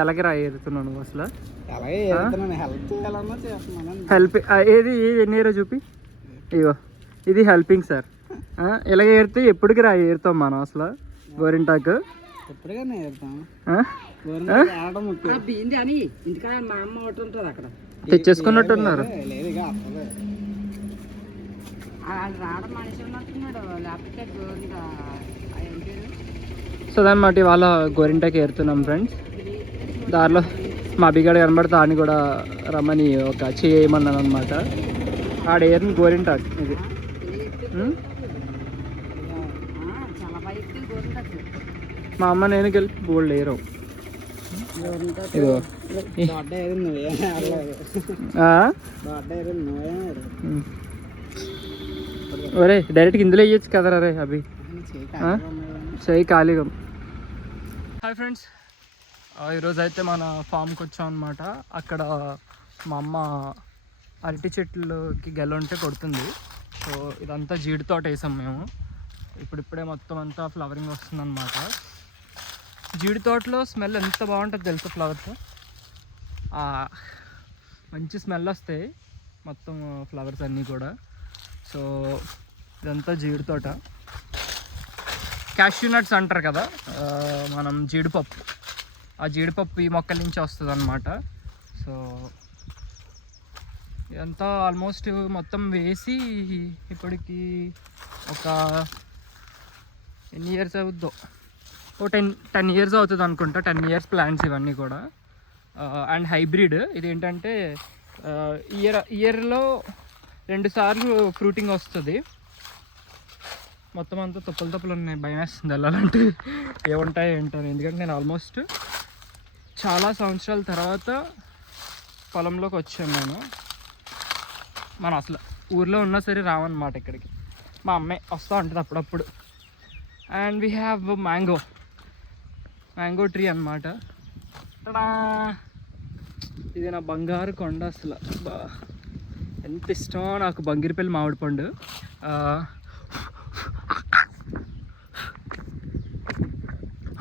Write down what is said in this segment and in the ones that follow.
ఎలాగే రా ఏరుతున్నావు నువ్వు అసలు? హెల్ప్ ఏది ఎన్ని ఏరో చూపి. ఇగో ఇది హెల్పింగ్ సార్. ఇలా ఏరితే ఎప్పటికి రా ఏరుతాం మనం అసలు గోరింటాకు. తెచ్చేసుకున్నట్టున్నారు. సో దాన్నమాట ఇవాళ గోరింటాకు ఏరుతున్నాం ఫ్రెండ్స్. దారిలో మా అభిగాడు కనబడితే ఆని కూడా రమ్మని ఒక చేయమన్నాను అనమాట. ఆడ ఏరిన గోరింటాకు ఇది. మా అమ్మ నేను కలిపి బోల్డ్ ఏరు. ఇదిగో ఒరే డైరెక్ట్గా ఇందులో వేయచ్చు కదరా రే అభి, చేయి ఖాళీగా. హాయ్ ఫ్రెండ్స్, ఈరోజు అయితే మన ఫామ్కి వచ్చాం అనమాట. అక్కడ మా అమ్మ అరటి చెట్లకి గెలుంటే కొడుతుంది. సో ఇదంతా జీడి తోట వేసాం మేము. ఇప్పుడిప్పుడే మొత్తం అంతా ఫ్లవరింగ్ వస్తుంది అనమాట. జీడి తోటలో స్మెల్ ఎంత బాగుంటుంది తెలుసా? ఫ్లవర్స్ మంచి స్మెల్ వస్తాయి మొత్తం ఫ్లవర్స్ అన్నీ కూడా. సో ఇదంతా జీడి తోట. క్యాష్యూ నట్స్ అంటారు కదా, మనం జీడిపప్పు, ఆ జీడిపప్పు ఈ మొక్కల నుంచి వస్తుంది అనమాట. సో ఇదంతా ఆల్మోస్ట్ మొత్తం వేసి ఇప్పటికి ఒక ఎన్ని ఇయర్స్ అవుద్దో, ఓ 10 years అవుతుంది అనుకుంటా. 10 years ప్లాంట్స్ ఇవన్నీ కూడా. అండ్ హైబ్రిడ్ ఇది ఏంటంటే ఇయర్లో 2 సార్లు ఫ్రూటింగ్ వస్తుంది. మొత్తం అంతా తప్పులు ఉన్నాయి, భయం వేస్తుంది వెళ్ళాలంటే ఏముంటాయి ఏంటో. ఎందుకంటే నేను ఆల్మోస్ట్ చాలా సంవత్సరాల తర్వాత పొలంలోకి వచ్చాను నేను. మనం అసలు ఊర్లో ఉన్నా సరే రావన్నమాట ఇక్కడికి. మా అమ్మాయి వస్తూ ఉంటుంది అప్పుడప్పుడు. And we have mango tree అన్నమాట. ఇది నా బంగారు కొండ అసలు. ఎంత ఇష్టమో నాకు బంగిరిపల్లి మామిడి పండు.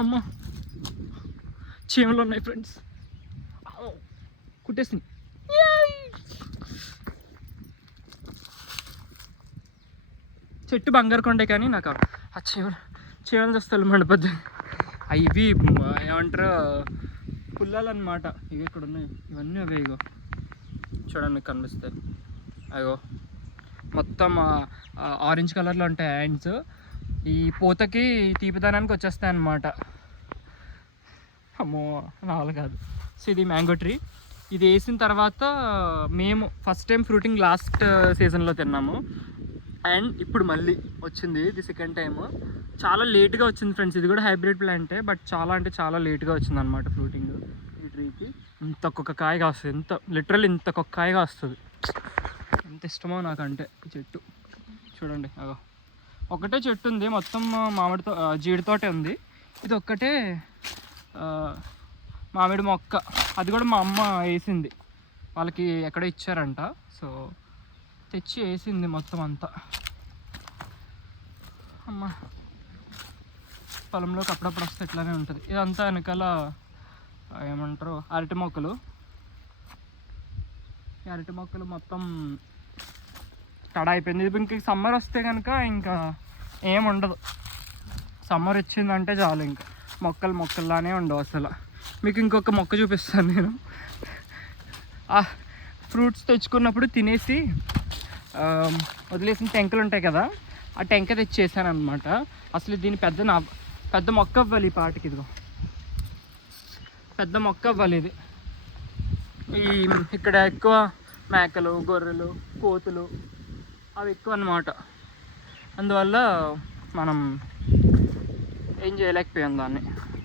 అమ్మా చీమలు ఉన్నాయి ఫ్రెండ్స్, కుట్టేసింది. చెట్టు బంగారు కొండే కానీ నాకు ఆ చీమలు చూస్తే మండిపోద్ది. ఇవి ఏమంటారు పుల్లాలు అనమాట. ఇవి ఇక్కడ ఉన్నాయి, ఇవన్నీ అవే. ఇగో చూడండి కనిపిస్తాయి. అయ్యో మొత్తం ఆరెంజ్ కలర్లో ఉంటాయి యాండ్స్. ఈ పూతకి తీపిదనానికి వచ్చేస్తాయి అన్నమాట. అమ్మో నాలు కాదు. సో ఇది మ్యాంగో ట్రీ. ఇది వేసిన తర్వాత మేము ఫస్ట్ టైం ఫ్రూటింగ్ లాస్ట్ సీజన్లో తిన్నాము. అండ్ ఇప్పుడు మళ్ళీ వచ్చింది, ఇది సెకండ్ టైము. చాలా లేట్గా వచ్చింది ఫ్రెండ్స్. ఇది కూడా హైబ్రిడ్ ప్లాంటే, బట్ చాలా అంటే చాలా లేట్గా వచ్చింది అనమాట ఫ్రూటింగ్. ఈ ట్రీకి ఇంత ఒక్కొక్క కాయగా వస్తుంది, లిటరల్లీ ఇంత ఒక్కొక్క కాయగా వస్తుంది. ఎంత ఇష్టమో నాకంటే ఈ చెట్టు. చూడండి అగో ఒకటే చెట్టు ఉంది, మొత్తం మామిడితో జీడితోటే ఉంది. ఇది ఒక్కటే మామిడి మొక్క. అది కూడా మా అమ్మ వేసింది, వాళ్ళకి ఎక్కడో ఇచ్చారంట. సో తెచ్చి వేసింది మొత్తం అంతా. అమ్మ పొలంలోకి అప్పుడప్పుడు వస్తే ఇట్లానే ఉంటుంది. ఇదంతా వెనకాల ఏమంటారు అరటి మొక్కలు. ఈ అరటి మొక్కలు మొత్తం తడ అయిపోయింది. ఇది ఇంక సమ్మర్ వస్తే కనుక ఇంకా ఏముండదు. సమ్మర్ వచ్చిందంటే చాలు ఇంకా మొక్కల్లానే ఉండవు అసలు. మీకు ఇంకొక మొక్క చూపిస్తాను నేను. ఆ ఫ్రూట్స్ తెచ్చుకున్నప్పుడు తినేసి వదిలేసిన టెంకలు ఉంటాయి కదా, ఆ టెంక తెచ్చేసాను అనమాట. అసలు దీని పెద్ద మొక్క అవ్వాలి ఈ పాటికి. ఇదిగో పెద్ద మొక్క అవ్వాలి ఇది. ఇక్కడ ఎక్కువ మేకలు, గొర్రెలు, కోతులు అవి ఎక్కువ అన్నమాట. అందువల్ల మనం ఏం చేయలేకపోయాం దాన్ని.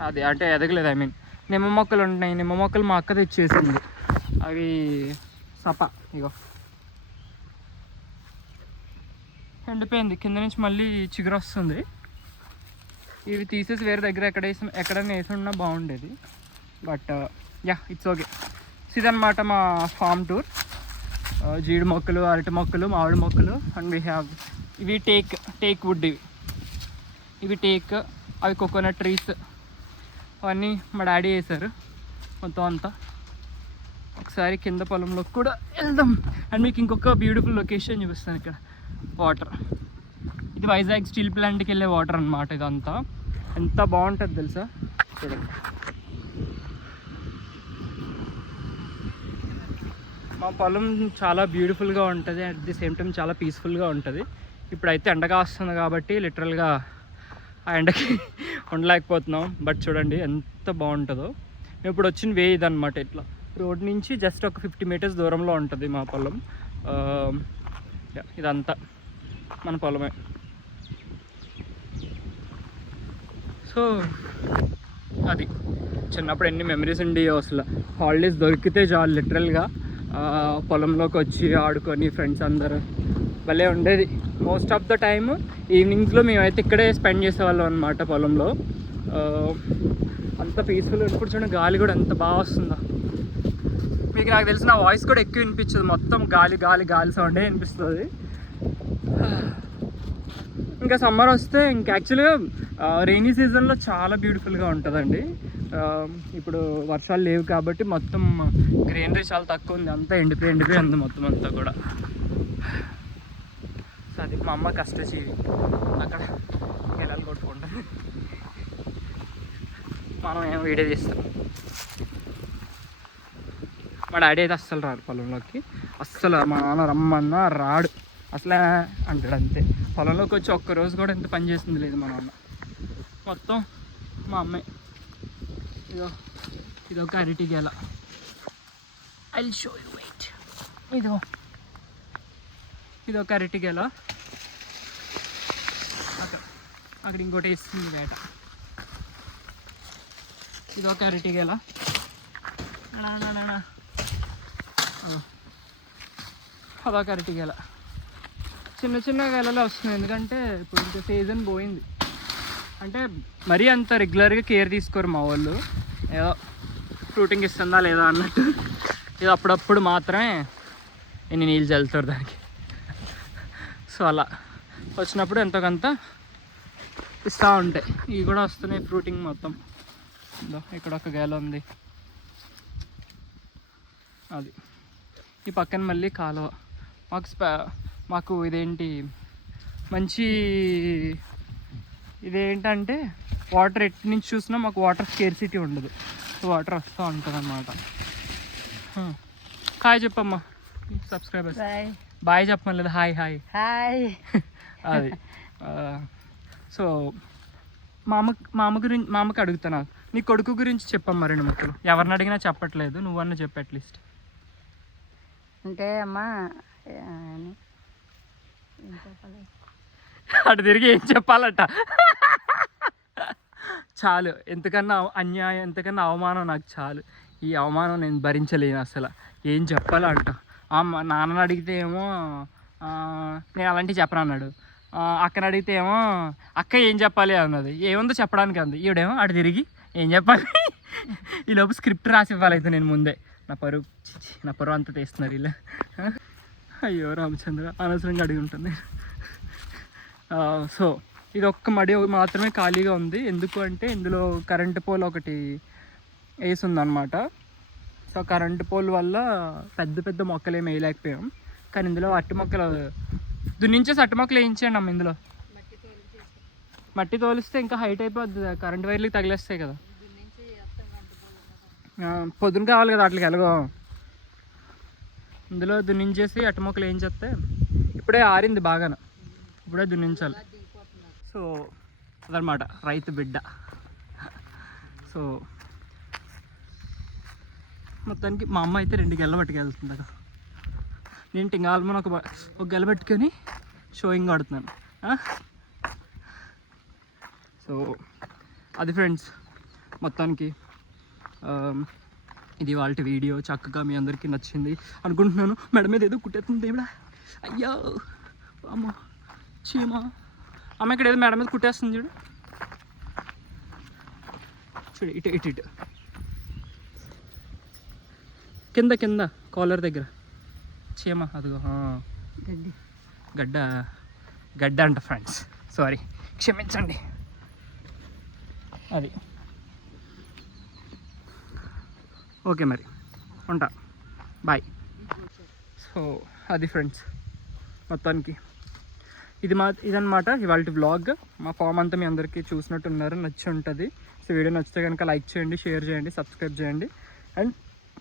అది అంటే ఎదగలేదు. ఐ మీన్ నిమ్మ మొక్కలు ఉంటున్నాయి, నిమ్మ మొక్కలు మా అక్క తెచ్చేసింది. అవి సప ఇగో ఎండిపోయింది, కింద నుంచి మళ్ళీ చిగురు వస్తుంది. ఇవి తీసేసి వేరే దగ్గర ఎక్కడైనా వేసి ఉన్నా బాగుండేది. But yeah it's okay. ఇదన్నమాట మా ఫామ్ టూర్. జీడి మొక్కలు, అరటి మొక్కలు, మామిడి మొక్కలు. అండ్ వీ హ్యావ్ ఇవి టేక్ వుడ్. ఇవి టేక్, అవి కోకోనట్ ట్రీస్. అవన్నీ మా డాడీ వేశారు మొత్తం అంతా. ఒకసారి కింద పొలంలో కూడా వెళ్దాం. అండ్ మీకు ఇంకొక బ్యూటిఫుల్ లొకేషన్ చూపిస్తాను. ఇక్కడ వాటర్, ఇది వైజాగ్ స్టీల్ ప్లాంట్కి వెళ్ళే వాటర్ అనమాట. ఇదంతా ఎంత బాగుంటుంది తెలుసా, చూడండి. మా పొలం చాలా బ్యూటిఫుల్గా ఉంటుంది, అట్ ది సేమ్ టైం చాలా పీస్ఫుల్గా ఉంటుంది. ఇప్పుడైతే ఎండగా వస్తుంది కాబట్టి లిటరల్గా ఆ ఎండకి ఉండలేకపోతున్నాం. బట్ చూడండి ఎంత బాగుంటుందో. ఇప్పుడు వచ్చిన వే ఇదనమాట. ఇట్లా రోడ్ నుంచి జస్ట్ ఒక 50 మీటర్స్ దూరంలో ఉంటుంది మా పొలం. ఇదంతా మన పొలమే. సో అది చిన్నప్పుడు ఎన్ని మెమరీస్ ఉండి అసలు. హాలిడేస్ దొరికితే చాలు లిటరల్గా పొలంలోకి వచ్చి ఆడుకొని ఫ్రెండ్స్ అందరూ భలే ఉండేది. మోస్ట్ ఆఫ్ ద టైమ్ ఈవినింగ్స్లో మేమైతే ఇక్కడే స్పెండ్ చేసేవాళ్ళం అనమాట పొలంలో. అంత పీస్ఫుల్. ఇప్పుడు చూడండి గాలి కూడా ఎంత బాగా వస్తుందో. మీకు నాకు తెలిసిన వాయిస్ కూడా ఎక్కువ వినిపించదు, మొత్తం గాలి గాలి గాలి సౌండే వినిపిస్తుంది. ఇంకా సమ్మర్ వస్తే ఇంకా యాక్చువల్గా రెయినీ సీజన్లో చాలా బ్యూటిఫుల్గా ఉంటుందండి. ఇప్పుడు వర్షాలు లేవు కాబట్టి మొత్తం గ్రీనరీ చాలా తక్కువ ఉంది, అంతా ఎండిపోయి ఉంది మొత్తం అంతా కూడా. సో అది మా అమ్మ కష్టజీవి, అక్కడ గెలాలు కొట్టుకుంటుంది, మనం ఏమో వీడియో తీస్తాం. మా డాడీ అయితే అస్సలు రాడు పొలంలోకి, అస్సలు. మా నాన్న రమ్మన్నా రాడు అసలే అంటాడు అంతే. పొలంలోకి వచ్చి ఒక్కరోజు కూడా ఎంత పని చేసింది లేదు మా నాన్న, మొత్తం మా అమ్మాయి. ఇదొక అరటి గెల, I will show you weight. ఇదొక అరటి గెల, అక్కడ ఇంకోటి వేస్తుంది బయట. ఇదొక అరటి గెల, అదొక అరటి గెల. చిన్న చిన్న గెలలో వస్తుంది, ఎందుకంటే ఇప్పుడు ఇంకా సీజన్ పోయింది. అంటే మరీ అంత రెగ్యులర్గా కేర్ తీసుకోరు మా వాళ్ళు, ఏదో ఫ్రూటింగ్ ఇస్తుందా లేదా అన్నట్టు. ఇది అప్పుడప్పుడు మాత్రమే ఎన్ని నీళ్ళు చల్లుతారు దానికి. సో అలా వచ్చినప్పుడు ఎంతో కొంత ఇస్తూ ఉంటాయి. ఇవి కూడా వస్తున్నాయి ఫ్రూటింగ్ మొత్తం. ఇక్కడ ఒక గెల ఉంది, అది. ఈ పక్కన మళ్ళీ కాలువ. మాకు ఇదేంటి మంచి, ఇదేంటంటే వాటర్ ఎటు నుంచి చూసినా మాకు వాటర్ స్కేర్సిటీ ఉండదు, వాటర్ వస్తూ ఉంటుంది అన్నమాట. హాయ్ చెప్పమ్మా సబ్స్క్రైబర్స్. బాయ్ చెప్పమని లేదు, హాయ్ హాయ్ హాయ్. అది సో మా అమ్మకి అడుగుతాను, నీ కొడుకు గురించి చెప్పమ్మా 2 ముక్కలు. ఎవరిని అడిగినా చెప్పట్లేదు, నువ్వన్నా చెప్పు అట్లీస్ట్. అంటే అమ్మా అటు తిరిగి ఏం చెప్పాలట. చాలు, ఎంతకన్నా అన్యాయం, ఎంతకన్నా అవమానం నాకు చాలు. ఈ అవమానం నేను భరించలేను అసలు. ఏం చెప్పాలంట. నాన్నని అడిగితే ఏమో నేను అలాంటివి చెప్పను అన్నాడు. అక్కని అడిగితే ఏమో అక్క ఏం చెప్పాలి అన్నది. ఏముందో చెప్పడానికి అంది. ఈవిడేమో అటు తిరిగి ఏం చెప్పాలి. ఈలోపు స్క్రిప్ట్ రాసి ఇవ్వాలి అయితే నేను ముందే. నా పరువు అంతా తీస్తున్నారు వీళ్ళు. అయ్యో రామచంద్ర, అనవసరంగా అడిగి ఉంటుంది. సో ఇది ఒక్క మడి మాత్రమే ఖాళీగా ఉంది. ఎందుకు అంటే ఇందులో కరెంటు పోల్ ఒకటి వేసి ఉందన్నమాట. సో కరెంటు పోల్ వల్ల పెద్ద పెద్ద మొక్కలు ఏమి వేయలేకపోయాం. కానీ ఇందులో అట్టి మొక్కలు దున్నించేసి అట్టి మొక్కలు వేయించండి అమ్మ. ఇందులో మట్టి తోలిస్తే ఇంకా హైట్ అయిపోద్ది, కరెంట్ వైర్లకి తగిలేస్తాయి కదా. పొద్దున కావాలి కదా వాటికి ఎలాగో. ఇందులో దున్నించేసి అట్టి మొక్కలు వేయించేస్తే ఇప్పుడే ఆరింది బాగాన, ఇప్పుడే దున్నించాలి. సో అదనమాట రైతు బిడ్డ. సో మొత్తానికి మా అమ్మ అయితే 2 గెల్ల పట్టుకెళ్తుంది అక్కడ. నేను టింగాల్మని ఒక గెల పెట్టుకొని షోయింగ్ ఆడుతున్నాను. సో అది ఫ్రెండ్స్, మొత్తానికి ఇది వాళ్ళ వీడియో. చక్కగా మీ అందరికీ నచ్చింది అనుకుంటున్నాను. మెడ మీద ఏదో కుట్టేస్తుంది దేవుడా, అయ్యో అమ్మ చీమా. అమ్మ ఇక్కడ ఏదో మేడ మీద కుట్టేస్తుంది చూడు, ఇటు ఇటు ఇటు కింద కింద కాలర్ దగ్గర చీమ. అదిగో గడ్డ అంట ఫ్రెండ్స్, సారీ క్షమించండి. అది ఓకే మరి ఉంటా, బాయ్. సో అది ఫ్రెండ్స్, మొత్తానికి ఇదన్నమాట ఇవాళ వ్లాగ్. మా ఫామ్ అంతా మీ అందరికీ చూసినట్టున్నారు, నచ్చి ఉంటుంది. సో వీడియో నచ్చితే కనుక లైక్ చేయండి, షేర్ చేయండి, సబ్స్క్రైబ్ చేయండి, అండ్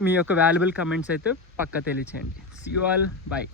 మీ యొక్క వాల్యుబుల్ కమెంట్స్ అయితే పక్కా తెలియచేయండి. See you all, bye.